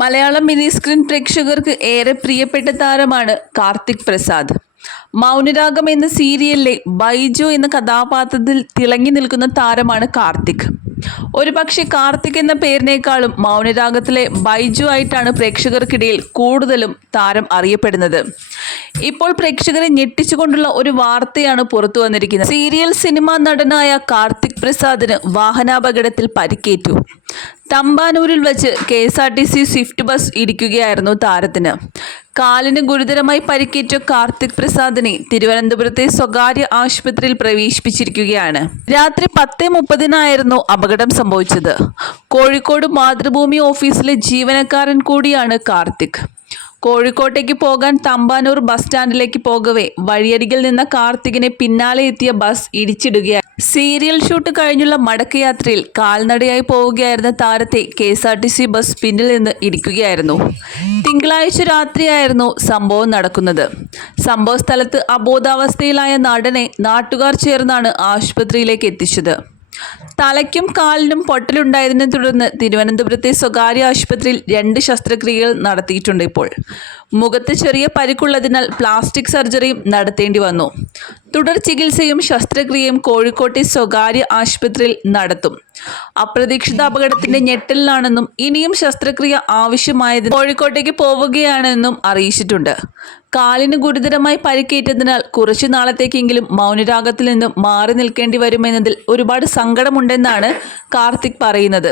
Malayalam mini screen പ്രേക്ഷകർക്ക് ഏറെ പ്രിയപ്പെട്ട താരമാണ് കാർത്തിക് പ്രസാദ്. മൗനരാഗം എന്ന സീരിയലിലെ ബൈജു എന്ന കഥാപാത്രത്തിൽ തിളങ്ങി നിൽക്കുന്ന താരമാണ് കാർത്തിക്. ഒരുപക്ഷെ കാർത്തിക് എന്ന പേരിനേക്കാളും മൗനരാഗത്തിലെ ബൈജു ആയിട്ടാണ് പ്രേക്ഷകർക്കിടയിൽ കൂടുതലും താരം അറിയപ്പെടുന്നത്. ഇപ്പോൾ പ്രേക്ഷകരെ ഞെട്ടിച്ചുകൊണ്ടുള്ള ഒരു വാർത്തയാണ് പുറത്തു വന്നിരിക്കുന്നത്. സീരിയൽ സിനിമാ നടനായ കാർത്തിക് പ്രസാദിന് വാഹനാപകടത്തിൽ പരിക്കേറ്റു. തമ്പാനൂരിൽ വെച്ച് K S R T C Swift bus ഇടിക്കുകയായിരുന്നു താരത്തിന്. കാലിന് ഗുരുതരമായി പരിക്കേറ്റ കാർത്തിക് പ്രസാദിനെ തിരുവനന്തപുരത്തെ സ്വകാര്യ ആശുപത്രിയിൽ പ്രവേശിപ്പിച്ചിരിക്കുകയാണ്. രാത്രി പത്ത് മുപ്പതിനായിരുന്നു അപകടം സംഭവിച്ചത്. കോഴിക്കോട് മാതൃഭൂമി ഓഫീസിലെ ജീവനക്കാരൻ കൂടിയാണ് കാർത്തിക്. കോഴിക്കോട്ടേക്ക് പോകാൻ തമ്പാനൂർ ബസ് സ്റ്റാൻഡിലേക്ക് പോകവേ. വഴിയരികിൽ നിന്ന കാർത്തികിനെ പിന്നാലെ എത്തിയ ബസ് ഇടിച്ചിടുകയായി. സീരിയൽ ഷൂട്ട് കഴിഞ്ഞുള്ള മടക്കയാത്രയിൽ കാൽനടയായി പോവുകയായിരുന്ന താരത്തെ K S R T C bus പിന്നിൽ നിന്ന് ഇടിക്കുകയായിരുന്നു. തിങ്കളാഴ്ച രാത്രിയായിരുന്നു സംഭവം നടക്കുന്നത്. സംഭവ സ്ഥലത്ത് അബോധാവസ്ഥയിലായ നടനെ നാട്ടുകാർ ചേർന്നാണ് ആശുപത്രിയിലേക്ക് എത്തിച്ചത്. തലയ്ക്കും കാലിനും പൊട്ടലുണ്ടായതിനെ തുടർന്ന് തിരുവനന്തപുരത്തെ സ്വകാര്യ ആശുപത്രിയിൽ രണ്ട് ശസ്ത്രക്രിയകൾ നടത്തിയിട്ടുണ്ട് ഇപ്പോൾ. മുഖത്ത് ചെറിയ പരിക്കുള്ളതിനാൽ പ്ലാസ്റ്റിക് സർജറിയും നടത്തേണ്ടി വന്നു. തുടർ ചികിത്സയും ശസ്ത്രക്രിയയും കോഴിക്കോട്ടെ സ്വകാര്യ ആശുപത്രിയിൽ നടത്തും. അപ്രതീക്ഷിത അപകടത്തിന്റെ ഞെട്ടലിലാണെന്നും ഇനിയും ശസ്ത്രക്രിയ ആവശ്യമായത് കോഴിക്കോട്ടേക്ക് പോവുകയാണെന്നും അറിയിച്ചിട്ടുണ്ട്. കാലിന് ഗുരുതരമായി പരിക്കേറ്റതിനാൽ കുറച്ചു നാളത്തേക്കെങ്കിലും മൗനരാഗത്തിൽ നിന്നും മാറി നിൽക്കേണ്ടി വരുമെന്നതിൽ ഒരുപാട് സങ്കടമുണ്ടെന്നാണ് കാർത്തിക് പറയുന്നത്.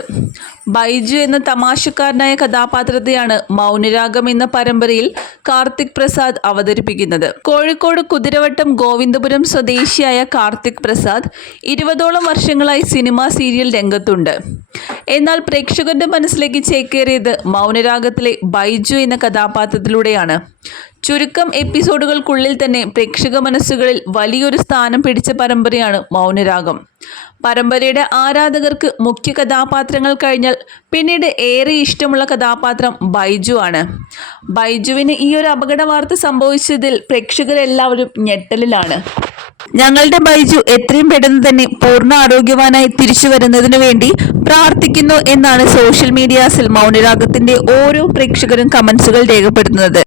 ബൈജു എന്ന തമാശക്കാരനായ കഥാപാത്രത്തെയാണ് മൗനരാഗം എന്ന പരമ്പരയിൽ കാർത്തിക് പ്രസാദ് അവതരിപ്പിക്കുന്നത്. കോഴിക്കോട് കുതിരവട്ടം ഗോവിന്ദപുരം സ്വദേശിയായ കാർത്തിക് പ്രസാദ് ഇരുപതോളം വർഷങ്ങളായി സിനിമാ സീരിയൽ രംഗത്തുണ്ട്. എന്നാൽ പ്രേക്ഷകന്റെ മനസ്സിലേക്ക് ചേക്കേറിയത് മൗനരാഗത്തിലെ ബൈജു എന്ന കഥാപാത്രത്തിലൂടെയാണ്. ചുരുക്കം എപ്പിസോഡുകൾക്കുള്ളിൽ തന്നെ പ്രേക്ഷക മനസ്സുകളിൽ വലിയൊരു സ്ഥാനം പിടിച്ച പരമ്പരയാണ് മൗനരാഗം. പരമ്പരയുടെ ആരാധകർക്ക് മുഖ്യ കഥാപാത്രങ്ങൾ കഴിഞ്ഞാൽ പിന്നീട് ഏറെ ഇഷ്ടമുള്ള കഥാപാത്രം ബൈജു ആണ്. ബൈജുവിന് ഈ ഒരു അപകട വാർത്ത സംഭവിച്ചതിൽ പ്രേക്ഷകരെല്ലാവരും ഞെട്ടലിലാണ്. ഞങ്ങളുടെ ബൈജു എത്രയും പെട്ടെന്ന് തന്നെ പൂർണ ആരോഗ്യവാനായി തിരിച്ചു വരുന്നതിനു വേണ്ടി പ്രാർത്ഥിക്കുന്നു എന്നാണ് സോഷ്യൽ മീഡിയാസിൽ മൗനരാഗത്തിന്റെ ഓരോ പ്രേക്ഷകരും കമന്റ്സുകൾ രേഖപ്പെടുത്തുന്നത്.